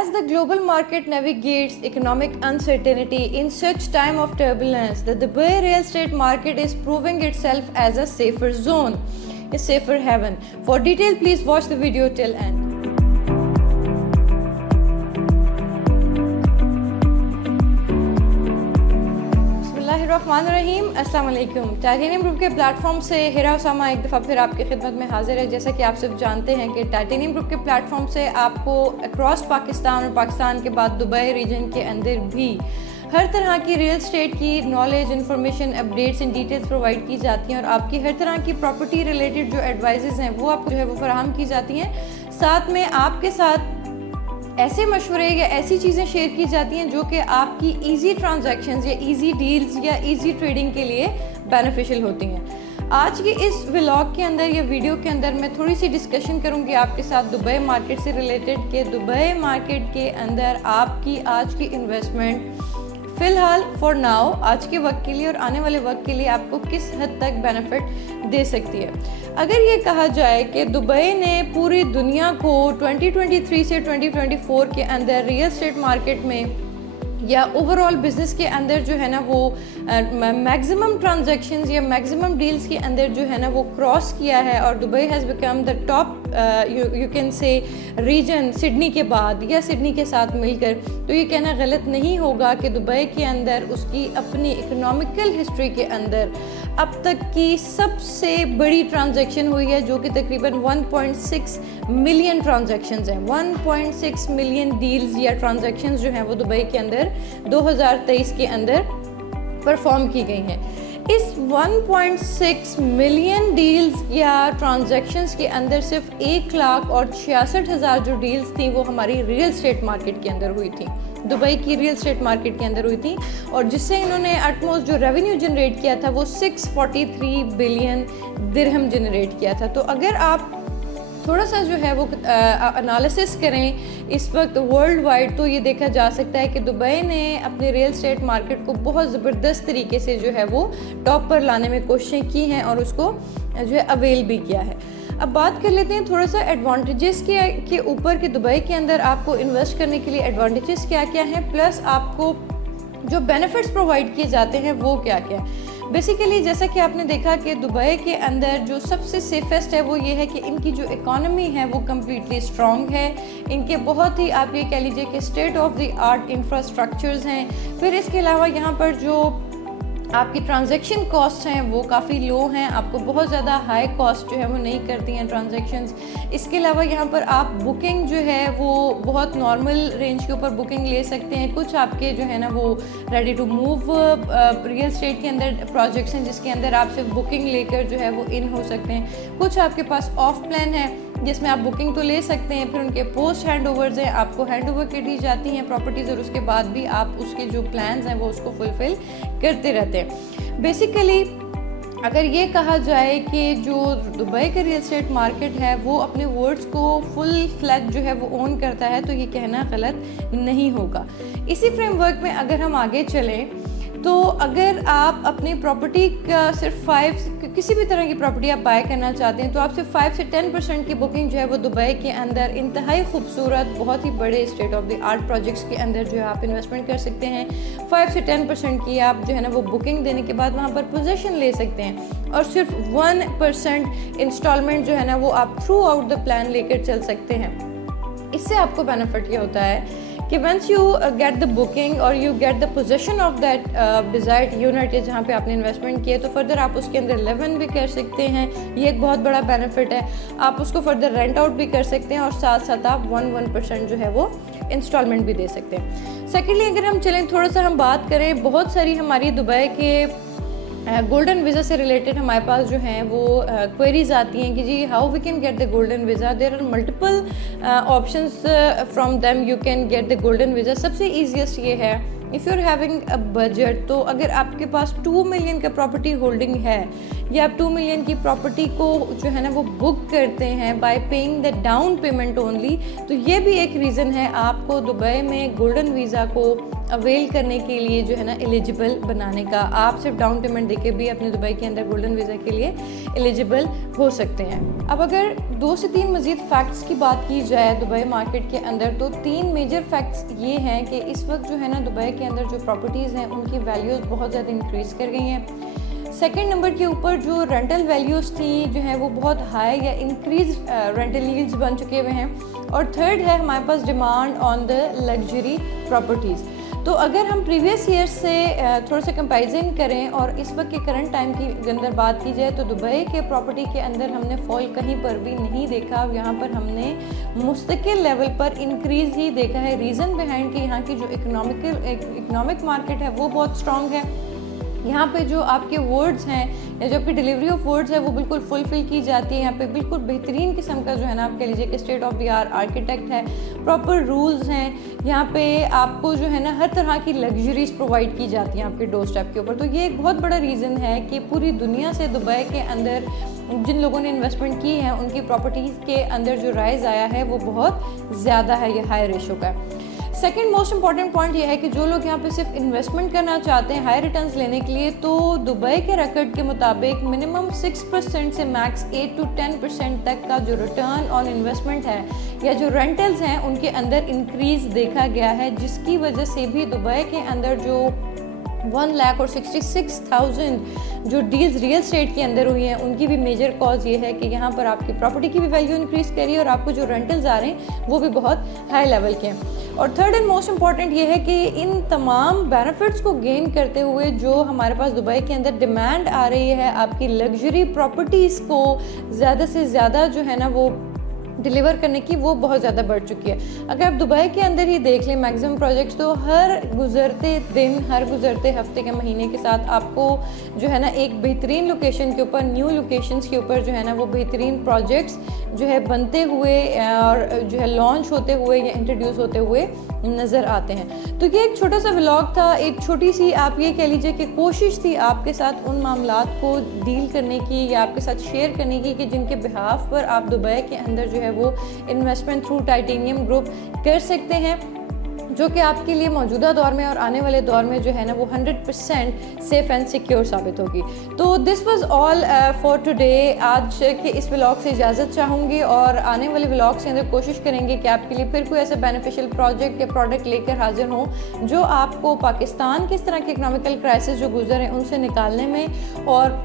As the global market navigates economic uncertainty in such time of turbulence, the Dubai real estate market is proving itself as a safer zone, a safer haven. For detail, please watch the video till end. बिस्मिल्लाहिर्रहमानिर्रहीम, अस्सलाम वालेकुम। Titanium group के platform से हिरा उसामा एक दफ़ा फिर आपकी खिदमत में हाजिर है। जैसा कि आप सब जानते हैं कि टाइटेनियम ग्रुप के प्लेटफॉर्म से आपको अक्रॉस पाकिस्तान और पाकिस्तान के बाद दुबई रीजन के अंदर भी हर तरह की रियल एस्टेट की knowledge, information, updates and details provide की जाती हैं और आपकी हर तरह की प्रॉपर्टी रिलेटेड जो एडवाइजेज़ हैं वो आपको जो है वो फराहम की जाती हैं। साथ में आपके साथ ऐसे मशवरे या ऐसी चीज़ें शेयर की जाती हैं जो कि आपकी इजी ट्रांजैक्शंस या इजी डील्स या इजी ट्रेडिंग के लिए बेनिफिशियल होती हैं। आज की इस व्लॉग के अंदर या वीडियो के अंदर मैं थोड़ी सी डिस्कशन करूंगी आपके साथ दुबई मार्केट से रिलेटेड कि दुबई मार्केट के अंदर आपकी आज की इन्वेस्टमेंट फ़िलहाल फॉर नाउ आज के वक्त के लिए और आने वाले वक्त के लिए आपको किस हद तक बेनिफिट दे सकती है। अगर ये कहा जाए कि दुबई ने पूरी दुनिया को 2023 से 2024 के अंदर रियल एस्टेट मार्केट में या ओवरऑल बिज़नेस के अंदर जो है ना वो मैक्सिमम ट्रांजैक्शंस या मैक्सिमम डील्स के अंदर जो है ना वो क्रॉस किया है और Dubai has become the top you can say region Sydney के बाद या सिडनी के साथ मिलकर, तो ये कहना गलत नहीं होगा कि दुबई के अंदर उसकी अपनी इकोनॉमिकल हिस्ट्री के अंदर अब तक की सबसे बड़ी ट्रांजैक्शन हुई है जो कि तकरीबन 1.6 मिलियन ट्रांजैक्शंस हैं। 1.6 मिलियन डील्स या ट्रांजैक्शंस जो हैं वो दुबई के अंदर 2023 के अंदर परफॉर्म की गई हैं। इस 1.6 मिलियन डील्स या ट्रांजैक्शंस के अंदर सिर्फ 1,66,000 जो डील्स थी वो हमारी रियल एस्टेट मार्केट के अंदर हुई थी, दुबई की रियल एस्टेट मार्केट के अंदर हुई थी और जिससे इन्होंने एटमोस्ट जो रेवेन्यू जनरेट किया था वो 643 बिलियन दिरहम जनरेट किया था। तो अगर आप थोड़ा सा जो है वो एनालिसिस करें इस वक्त वर्ल्ड वाइड, तो ये देखा जा सकता है कि दुबई ने अपने रियल एस्टेट मार्केट को बहुत ज़बरदस्त तरीके से जो है वो टॉप पर लाने में कोशिशें की हैं और उसको जो है अवेल भी किया है। अब बात कर लेते हैं थोड़ा सा एडवांटेजेस के ऊपर कि दुबई के अंदर आपको इन्वेस्ट करने के लिए एडवांटेजेस क्या क्या हैं, प्लस आपको जो बेनिफिट्स प्रोवाइड किए जाते हैं वो क्या क्या है। बेसिकली जैसा कि आपने देखा कि दुबई के अंदर जो सबसे सेफेस्ट है वो ये है कि इनकी जो इकॉनमी है वो कम्प्लीटली स्ट्रॉन्ग है। इनके बहुत ही आप ये कह लीजिए कि state of the art infrastructures हैं। फिर इसके अलावा यहाँ पर जो आपकी ट्रांजैक्शन कॉस्ट हैं वो काफ़ी लो हैं, आपको बहुत ज़्यादा हाई कॉस्ट जो है वो नहीं करती हैं ट्रांजैक्शंस। इसके अलावा यहाँ पर आप बुकिंग जो है वो बहुत नॉर्मल रेंज के ऊपर बुकिंग ले सकते हैं। कुछ आपके जो है ना वो ready to move real estate के अंदर प्रोजेक्ट्स हैं जिसके अंदर आप सिर्फ बुकिंग लेकर जो है वो इन हो सकते हैं। कुछ आपके पास ऑफ प्लान है जिसमें आप बुकिंग तो ले सकते हैं, फिर उनके पोस्ट हैंड ओवर्स हैं, आपको हैंड ओवर की दी जाती हैं प्रॉपर्टीज़ और उसके बाद भी आप उसके जो प्लान्स हैं वो उसको फुलफ़िल करते रहते हैं। बेसिकली अगर ये कहा जाए कि जो दुबई का रियल एस्टेट मार्केट है वो अपने वर्ड्स को फुल फ्लैज जो है वो ओन करता है, तो ये कहना गलत नहीं होगा। इसी फ्रेमवर्क में अगर हम आगे चलें तो अगर आप अपनी प्रॉपर्टी का सिर्फ किसी भी तरह की प्रॉपर्टी आप बाय करना चाहते हैं तो आप सिर्फ 5 से 10% की बुकिंग जो है वो दुबई के अंदर इंतहाई खूबसूरत बहुत ही बड़े state of the art projects के अंदर जो है आप इन्वेस्टमेंट कर सकते हैं। 5 से 10% की आप जो है ना वो बुकिंग देने के बाद वहाँ पर पोजीशन ले सकते हैं और सिर्फ 1% इंस्टॉलमेंट जो है ना वो आप थ्रू आउट द प्लान लेकर चल सकते हैं। इससे आपको बेनिफिट ये होता है कि once you get the booking और you get the position of that desired unit जहाँ पे आपने इन्वेस्टमेंट किया, तो फर्दर आप उसके अंदर लिव इन भी कर सकते हैं। ये एक बहुत बड़ा बेनिफिट है। आप उसको फर्दर रेंट आउट भी कर सकते हैं और साथ साथ आप 1% जो है वो इंस्टॉलमेंट भी दे सकते हैं। सेकेंडली अगर हम चलें थोड़ा सा हम बात करें, बहुत सारी हमारी दुबई के गोल्डन वीज़ा से रिलेटेड हमारे पास जो हैं वो क्वेरीज आती हैं कि जी how we can get the golden visa. There are multiple options from them you can get the golden visa. सबसे ईजीएस्ट ये है if you are having a budget, तो अगर आपके पास 2 मिलियन का प्रॉपर्टी होल्डिंग है या आप 2 मिलियन की प्रॉपर्टी को जो है ना वो बुक करते हैं bye paying the down payment only, तो ये भी एक रीज़न है आपको दुबई में गोल्डन वीज़ा को अवेल करने के लिए जो है ना एलिजिबल बनाने का। आप सिर्फ डाउन पेमेंट देके भी अपने दुबई के अंदर गोल्डन वीज़ा के लिए एलिजिबल हो सकते हैं। अब अगर 2 से 3 मज़ीद फैक्ट्स की बात की जाए दुबई मार्केट के अंदर, तो 3 मेजर फैक्ट्स ये हैं कि इस वक्त जो है ना दुबई के अंदर जो प्रॉपर्टीज़ हैं उनकी वैल्यूज़ बहुत ज़्यादा इंक्रीज़ कर गई हैं। सेकंड नंबर के ऊपर जो रेंटल वैल्यूज़ थी जो है वो बहुत हाई या इंक्रीज रेंटल यील्ड्स बन चुके हुए हैं। और थर्ड है हमारे पास demand on the luxury properties. तो अगर हम प्रीवियस ईयर्स से थोड़ा सा कंपैरिजन करें और इस वक्त के करंट टाइम की अंदर बात की जाए, तो दुबई के प्रॉपर्टी के अंदर हमने फॉल कहीं पर भी नहीं देखा। यहाँ पर हमने मुस्तकिल लेवल पर इंक्रीज़ ही देखा है। रीज़न बिहाइंड कि यहाँ की जो इकोनॉमिक मार्केट है वो बहुत स्ट्रॉन्ग है। यहाँ पे जो आपके वर्ड्स हैं या जो आपकी डिलीवरी ऑफ वर्ड्स है वो बिल्कुल फुलफ़िल की जाती है। यहाँ पे बिल्कुल बेहतरीन किस्म का जो है ना आप कह लीजिए कि state of the art architect है, प्रॉपर रूल्स हैं। यहाँ पे आपको जो है ना हर तरह की लग्जरीज प्रोवाइड की जाती हैं आपके डोर स्टेप के ऊपर। तो ये एक बहुत बड़ा रीज़न है कि पूरी दुनिया से दुबई के अंदर जिन लोगों ने इन्वेस्टमेंट की है उनकी प्रॉपर्टीज़ के अंदर जो राइज आया है वो बहुत ज़्यादा है, ये हाई रेशो का है। सेकेंड मोस्ट इंपॉर्टेंट पॉइंट ये है कि जो लोग यहाँ पे सिर्फ इन्वेस्टमेंट करना चाहते हैं हाई रिटर्न्स लेने के लिए, तो दुबई के रिकॉर्ड के मुताबिक मिनिमम 6% से मैक्स 8 to 10% तक का जो रिटर्न ऑन इन्वेस्टमेंट है या जो रेंटल्स हैं उनके अंदर इंक्रीज़ देखा गया है, जिसकी वजह से भी दुबई के अंदर जो 1,66,000 जो डील्स रियल स्टेट के अंदर हुई हैं उनकी भी मेजर कॉज ये है कि यहाँ पर आपकी प्रॉपर्टी की भी वैल्यू इंक्रीज़ करी और आपको जो रेंटल्स आ रहे हैं वो भी बहुत हाई लेवल के हैं। और थर्ड एंड मोस्ट इंपॉर्टेंट ये है कि इन तमाम बेनिफिट्स को गेन करते हुए जो हमारे पास दुबई के अंदर डिमांड आ रही है आपकी लग्जरी प्रॉपर्टीज़ को ज़्यादा से ज़्यादा जो है ना वो डिलीवर करने की, वो बहुत ज़्यादा बढ़ चुकी है। अगर आप दुबई के अंदर ही देख लें मैक्सिमम प्रोजेक्ट्स, तो हर गुज़रते दिन हर गुज़रते हफ्ते के महीने के साथ आपको जो है ना एक बेहतरीन लोकेशन के ऊपर, न्यू लोकेशंस के ऊपर जो है ना वो बेहतरीन प्रोजेक्ट्स जो है बनते हुए और जो है लॉन्च होते हुए या इंट्रोड्यूस होते हुए नज़र आते हैं। तो ये एक छोटा सा व्लॉग था, एक छोटी सी आप ये कह लीजिए कि कोशिश थी आपके साथ उन मामलात को डील करने की या आपके साथ शेयर करने की कि जिनके बिहाफ पर आप दुबई के अंदर जो है वो इन्वेस्टमेंट थ्रू टाइटेनियम ग्रुप कर सकते हैं, जो कि आपके लिए मौजूदा दौर में और आने वाले दौर में जो है ना वो 100% सेफ़ एंड सिक्योर साबित होगी। तो this was all for today. आज के इस व्लॉग से इजाज़त चाहूँगी और आने वाले व्लॉग के अंदर कोशिश करेंगे कि आपके लिए फिर कोई ऐसा बेनिफिशियल प्रोजेक्ट या प्रोडक्ट लेकर हाजिर हो जो आपको पाकिस्तान के इस तरह के इकनॉमिकल क्राइसिस जो गुजर हैं उनसे निकालने में और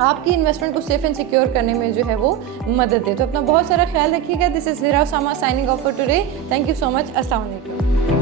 आपकी इन्वेस्टमेंट को सेफ एंड सिक्योर करने में जो है वो मदद दे। तो अपना बहुत सारा ख्याल रखिएगा। This is Hira Usama signing off for today. Thank you so much. अस्सलाम वालेकुम।